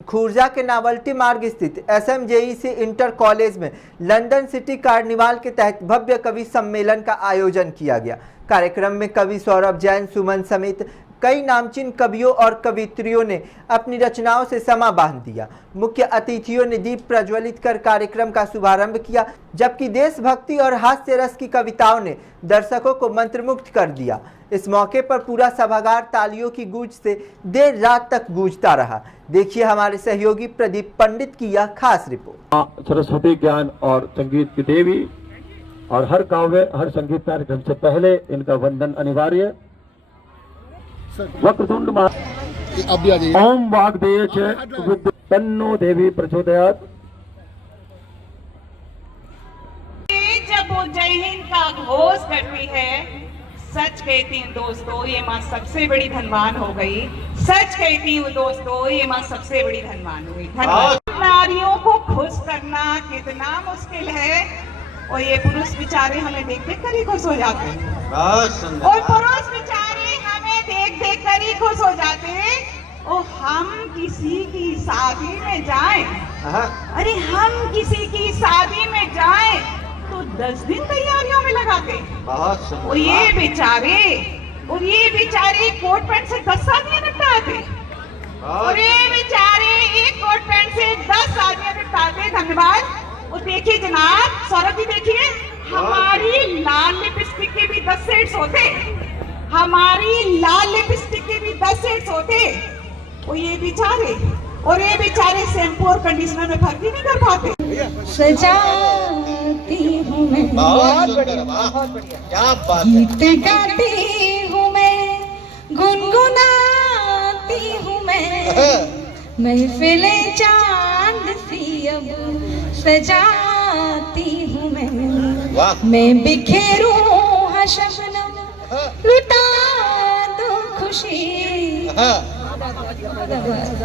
खुर्जा के नावल्टी मार्ग स्थित SMJEC इंटर कॉलेज में लंदन सिटी कार्निवाल के तहत भव्य कवि सम्मेलन का आयोजन किया गया। कार्यक्रम में कवि सौरभ जैन, सुमन समेत कई नामचीन कवियों और कवियत्रियों ने अपनी रचनाओं से समा बांध दिया। मुख्य अतिथियों ने दीप प्रज्वलित कर कार्यक्रम का शुभारंभ किया, जबकि देशभक्ति और हास्य रस की कविताओं ने दर्शकों को मंत्रमुग्ध कर दिया। इस मौके पर पूरा सभागार तालियों की गूंज से देर रात तक गूंजता रहा। देखिए हमारे सहयोगी प्रदीप पंडित की यह खास रिपोर्ट। सरस्वती ज्ञान और संगीत की देवी, और हर काव्य हर संगीत कार्यक्रम से पहले इनका वंदन अनिवार्य। वक्रतुंड ओम वाग्देय च तन्नो देवी प्रचोदयात्। जब वो जय हिंद का घोष करती है, सच कहती हूँ दोस्तों, ये माँ सबसे बड़ी धनवान हो गई। सच कहती हूँ दोस्तों, ये माँ सबसे बड़ी धनवान हो गई। नारियों को खुश करना कितना मुश्किल है, और ये पुरुष बेचारे हमें देख देख कर ही खुश हो जाते हैं। और पुरुष बेचारे हमें देख देख कर ही खुश हो जाते हैं। और हम किसी की शादी में जाएं, अरे हम किसी की शादी में जाएं तो 10 दिन तैयारियों में लगाते। और ये बेचारे कोट पैंट से 10 शादियां निपटाते। और ये बेचारे एक कोट पैंट से 10 शादियां निपटाते। धन्यवाद। और देखिए जनाब, सौरभ जी देखिए, हमारी लाल लिपस्टिक के भी 10 सेट्स होते। हमारी लाल लिपस्टिक के भी 10 सेट्स होते। और ये बेचारे शैम्पू और कंडीशनर में फर्क ही नहीं कर पाते। सजाती हूँ मैं, बहुत बढ़िया, क्या बात है। गीत गाती हूँ मैं, गुनगुनाती हूँ मैं, महफिलें चांद सी अब सजाती हूँ मैं बिखेरूं हाँ शबनम, लुटा दूं खुशी।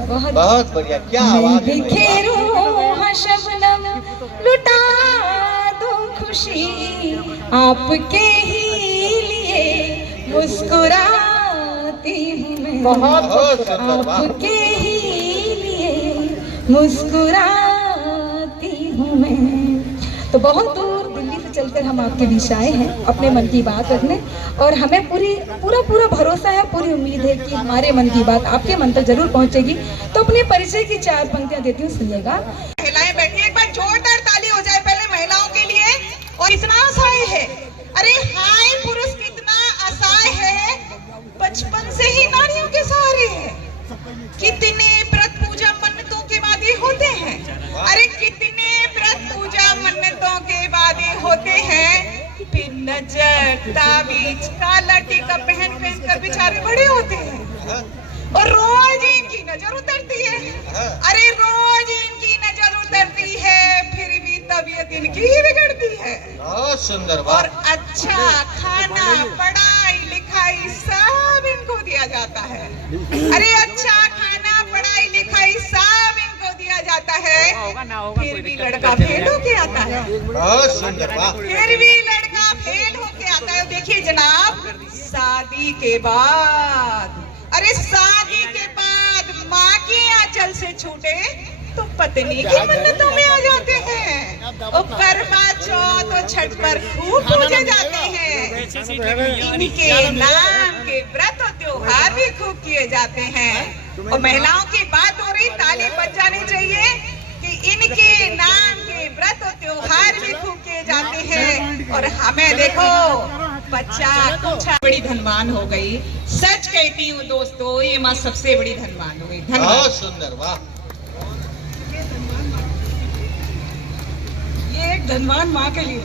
बहुत बढ़िया, क्या आवाज है। बिखेरूं हाँ शबनम, लुटा दूं खुशी, आपके ही लिए मुस्कुराती हूँ मैं, आपके ही लिए मुस्कुराती हूँ मैं। तो बहुत दूर दिल्ली से चलकर हम आपके बीच आए हैं अपने मन की बात रखने, और हमें पूरा भरोसा है, पूरी उम्मीद है कि हमारे मन की बात आपके मन तक जरूर पहुंचेगी। तो अपने परिचय की 4 पंक्तियां देती हूँ, सुनिएगा। महिलाएं बैठी, एक बार जोरदार ताली हो जाए पहले महिलाओं के लिए। और इतना असहाय है, अरे हाय पुरुष कितना असहाय है, बचपन से ही नारियों के सहारे है। कितने व्रत पूजा मन्नतों के वादे होते हैं, अरे कितने व्रत पूजा मन्नतों के वादे होते हैं। फिर नजर ताबीज काला टीका पहन कर बेचारे बड़े होते हैं, और रोज इनकी नजर उतरती है। अरे रोज इनकी नजर उतरती है, फिर भी तबीयत इनकी ही बिगड़ती है। बहुत सुंदर। और अच्छा खाना, पढ़ाई लिखाई सब इनको दिया जाता है। अरे अच्छा खाना, पढ़ाई लिखाई सब इनको दिया जाता है, फिर भी लड़का फेल होके आता है। बहुत सुंदर। फिर भी लड़का फेल होके आता है। देखिए जनाब, शादी के बाद, अरे शादी के बाद माँ के आंचल से छूटे तो पत्नी की मन्नतों में आ जाते हैं। और करवा चौथ और छठ पर खूब पूजे जाते हैं। इनके नाम के व्रत और त्योहार भी खूब किए जाते हैं। और महिलाओं की बात हो रही, ताली बज जानी चाहिए कि इनके नाम के व्रत और त्योहार भी खूब किए जाते हैं। और हमें देखो बच्चा कुछ बड़ी धनवान हो गई। सच कहती हूँ दोस्तों, ये माँ सबसे बड़ी धनवान हो गई। बहुत सुंदर, वाह। ये एक धनवान माँ के लिए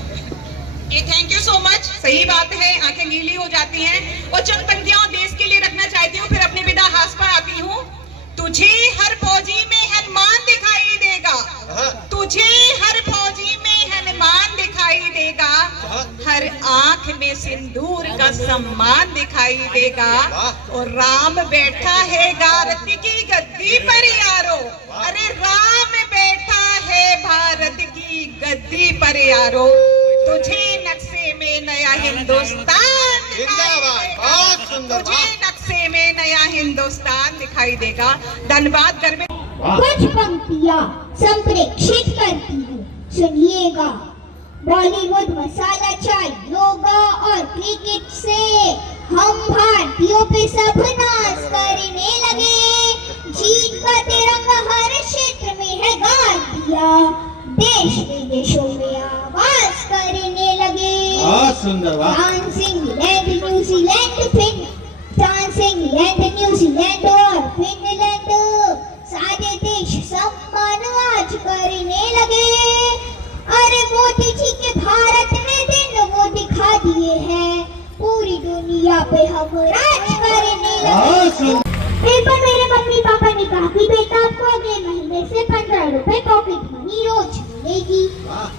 ये थैंक यू सो मच। सही बात है, आंखें गीली हो जाती हैं। और चंद पंक्तियां देश के लिए रखना चाहती हूँ, फिर अपनी विदा हास पर आती हूँ। तुझे हर फौजी में हनुमान दिखाई देगा, तुझे हर फौजी में हनुमान दिखाई देगा, हर आंख में सिंदूर का सम्मान दिखाई देगा। और राम बैठा है भारत की गद्दी पर यारो, अरे राम बैठा है भारत की गद्दी पर यारो, तुझे नक्शे में नया हिंदुस्तान दिखाई देगा, तुझे नक्शे में नया हिंदुस्तान दिखाई देगा। धन्यवाद। कुछ पंक्तियाँ संप्रेषित करती हूँ, सुनिएगा। बॉलीवुड मसाला चाय, योगा और क्रिकेट से हम भारतीयों पे सब नाश करने लगे। जीत का तिरंगा हर क्षेत्र में है गाड़ दिया, देश विदेशों में आवाज करने लगे। बहुत सुंदर, वाह। France, England, New Zealand, France, England, New Zealand और फिनलैंड सारे देश सम्मान आज करने लगे। अरे मोदी जी के भारत में दिन वो दिखा दिए हैं, पूरी दुनिया पे हम राज करने लगे। एक बार मेरे मम्मी पापा ने कहा कि बेटा आपको अगले महीने से 15 रुपए पॉकेट मनी रोज मिलेगी।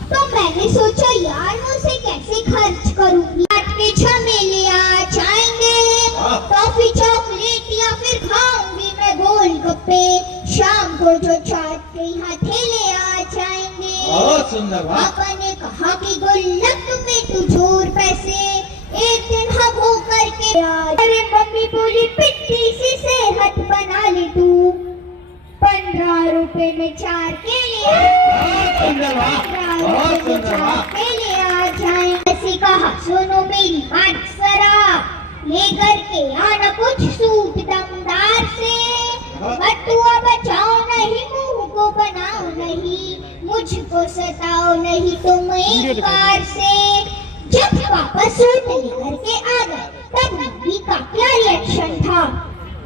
तो मैंने सोचा यार मैं उसे कैसे खर्च करूंगी। आज के झमेले आ जाएंगे, टॉफी चॉकलेट या फिर खाऊंगी मैं गोलगप्पे। शाम को जो चाट के यहाँ ठेले आ जाएंगे। बहुत सुंदर, वाह। पापा ने कहा कि गुल्लक में तू जोड़ पैसे, एक दिन हम हो करके। अरे मम्मी बोली पिट्टी सी सेहत बना ले तू, 15 रुपए में 4 केले आ जाए। ऐसी कहा सुनो मेरी बात जरा, लेकर के आना कुछ सूप दमदार से। बटुआ बचाओ नहीं, मुंह को बनाओ नहीं, मुझको सताओ नहीं तुम एक बार से। जब पापा सूप लेकर के आ गए तब मम्मी का क्या रिएक्शन था?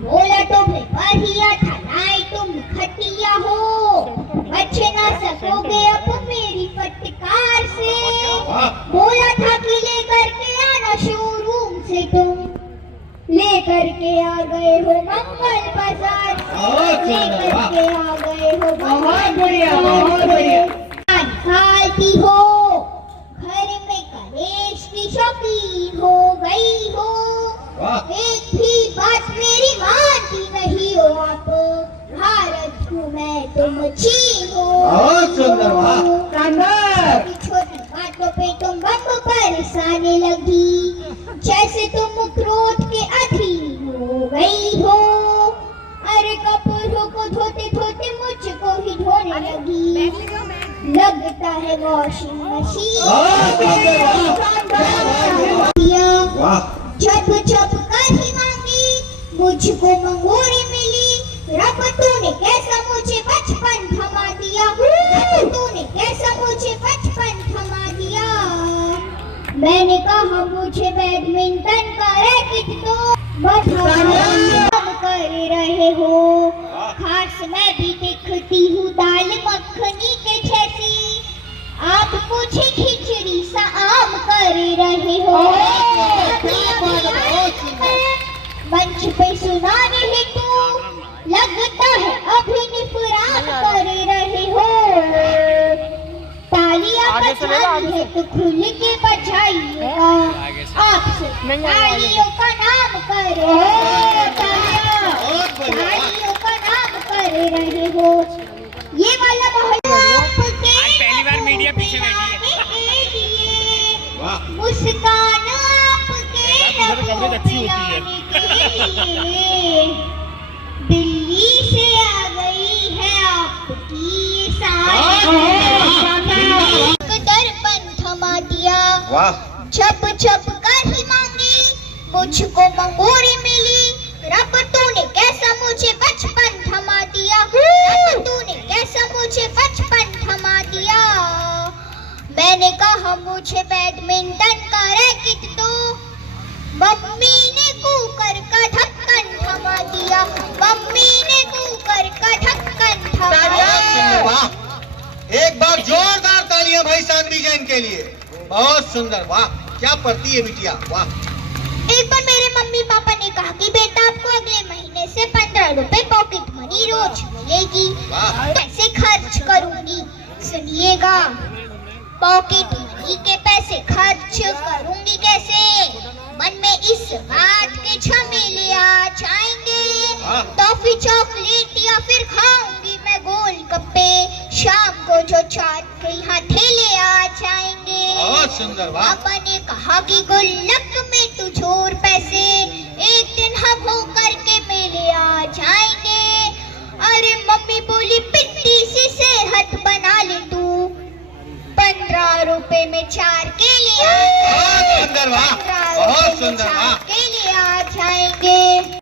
बोला तो बढ़िया था, नाई तुम खटिया हो, बच ना सकोगे अब मेरी फटकार से। बोला था कि लेकर के आना शोरूम से, तुम लेकर के आ गए हो मंगल बाजार से, लेकर के आ गए हो मंगल खाती हो, घर में कलेश की शौकीन हो गई हो। एक भी बात मेरी मानती नहीं हो आप, भारत हूँ मैं तुम चीन हो। छोटी बातों पे तुम बम बरसाने लगी, जैसे तुम क्रोध के अधीन हो गई हो। अरे कपड़ों को धोते धोते मुझको ही धोने लगी, लगता है वॉशिंग मशीन। जब जब कर ही मांगी मुझको मंगोरी मिली, रब तूने कैसा मुझे बचपन थमा दिया, रब तूने कैसा मुझे बचपन थमा दिया। मैंने कहा मुझे बैडमिंटन का रैकेट दो, कर रहे हो। खास मैं भी दिखती हूँ दाल मखनी के जैसी, आप मुझे खिचड़ी सा आम कर रहे हो। मंच पे सुनाने हेतु लगता है अभिनिपुराण कर रहे हो। तालियां बजानी है तो खुल के बजाइएगा, आपसे तालियों का नाम कर रहे हो, तालियों का नाम कर रहे हो। ये वाला मोहल्ला आपके पहली बार मीडिया पीछे बैठी है। मुस्कान आपके लबों पे लाने के लिए, दिल्ली से आ गई है आपकी सारी। दर्पण थमा दिया, छप छप कर ही मांगी मुझको मंगोरी मिली, रब तूने कैसा मुझे बचपन थमा दिया, रब तूने कैसा मुझे बचपन थमा दिया। मैंने कहा मुझे बैडमिंटन का रैकेट दो, मम्मी ने कुकर का ढक्कन थमा दिया, मम्मी ने कुकर का ढक्कन थमा दिया। एक बार जोरदार तालियां भाई सानवी जैन के लिए। बहुत सुंदर, वाह। क्या पढ़ती है बिटिया, वाह। एक बार मेरे मम्मी पापा ने कहा कि बेटा आपको अगले महीने से 15 रुपए पॉकेट मनी रोज मिलेगी। कैसे खर्च करूंगी, सुनिएगा। पॉकेट मनी के पैसे खर्च करूंगी कैसे, मन में इस बात के झमेले आ जाएंगे। टॉफी चॉकलेट या फिर खाऊंगी मैं गोलगप्पे, शाम को जो चाट के यहाँ ठेले आ जाएंगे। बहुत सुंदर, वाह। पापा ने कहा कि गुल्लक में तू जोड़ पैसे, एक दिन हम हो करके मेले आ जाएंगे। अरे मम्मी बोली पिट्टी सी सेहत बना ले तू, 15 रुपए में 4 केले, बहुत सुंदर वाह, बहुत सुंदर वाह। केले